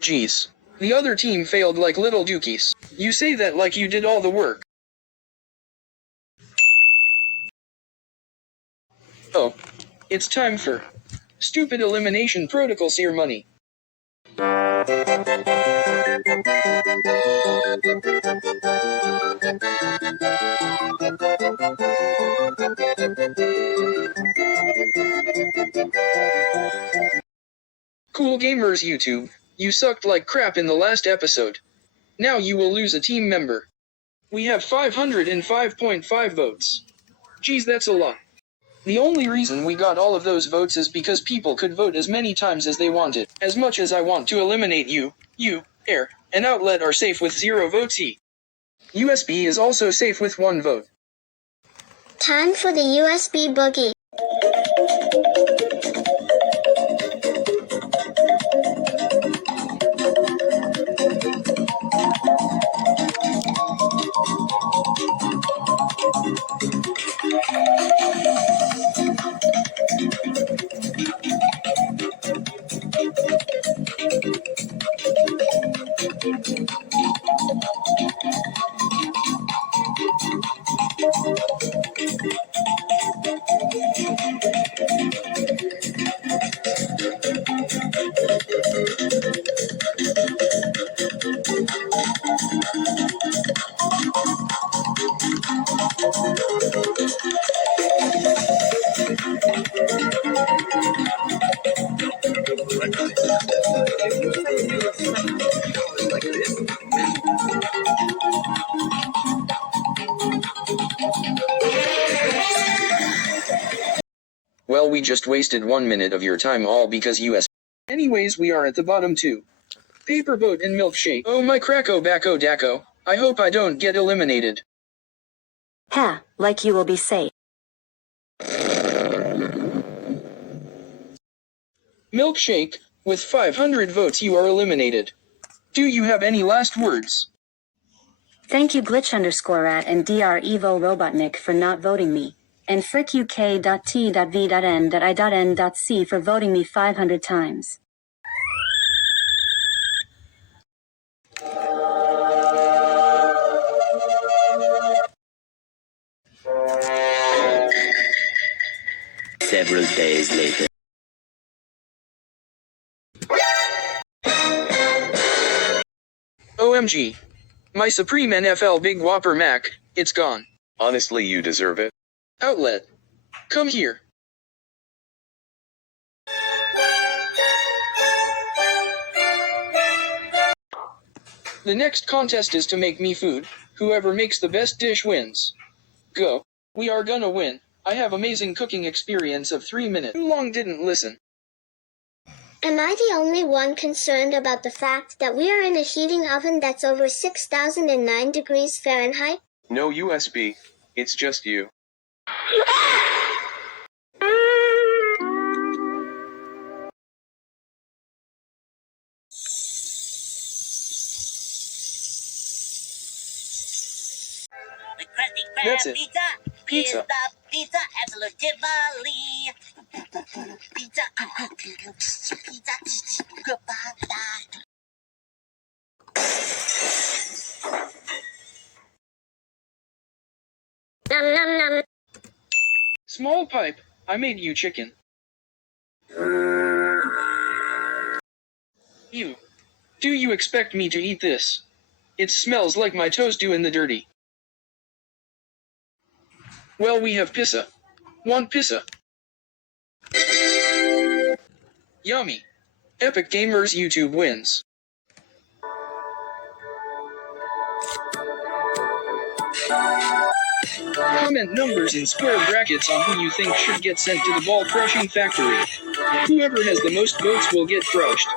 Geez. The other team failed like little dookies. You say that like you did all the work. Oh. It's time for stupid elimination protocol ceremony. Cool gamers YouTube, you sucked like crap in the last episode. Now you will lose a team member. We have 505.5 votes. Geez, that's a lot. The only reason we got all of those votes is because people could vote as many times as they wanted. As much as I want to eliminate you, air, and outlet are safe with 0 votes each. USB is also safe with 1 vote. Time for the USB boogie. Well, we just wasted 1 minute of your time all because USB. Anyways, we are at the bottom 2. Paper boat and milkshake. Oh my cracko backo dacko. I hope I don't get eliminated. Ha, like you will be safe. Milkshake, with 500 votes you are eliminated. Do you have any last words? Thank you glitch_rat and Evo Robotnik for not voting me. And frick UK.T.V.N.I.N.C for voting me 500 times. Several days later. OMG. My Supreme NFL Big Whopper Mac, it's gone. Honestly, you deserve it. Outlet. Come here. The next contest is to make me food. Whoever makes the best dish wins. Go. We are gonna win. I have amazing cooking experience of 3 minutes. Too long didn't listen. Am I the only one concerned about the fact that we are in a heating oven that's over 6,009 degrees Fahrenheit? No USB. It's just you. The Krusty Krab That's it. pizza Pizza. is the pizza absolutely. Pizza. Nom nom nom. Small pipe, I made you chicken. You. Do you expect me to eat this? It smells like my toes do in the dirty. Well, we have pizza. Want pizza? Yummy. Epic Gamers YouTube wins. Comment numbers in square brackets on who you think should get sent to the ball crushing factory. Whoever has the most votes will get crushed.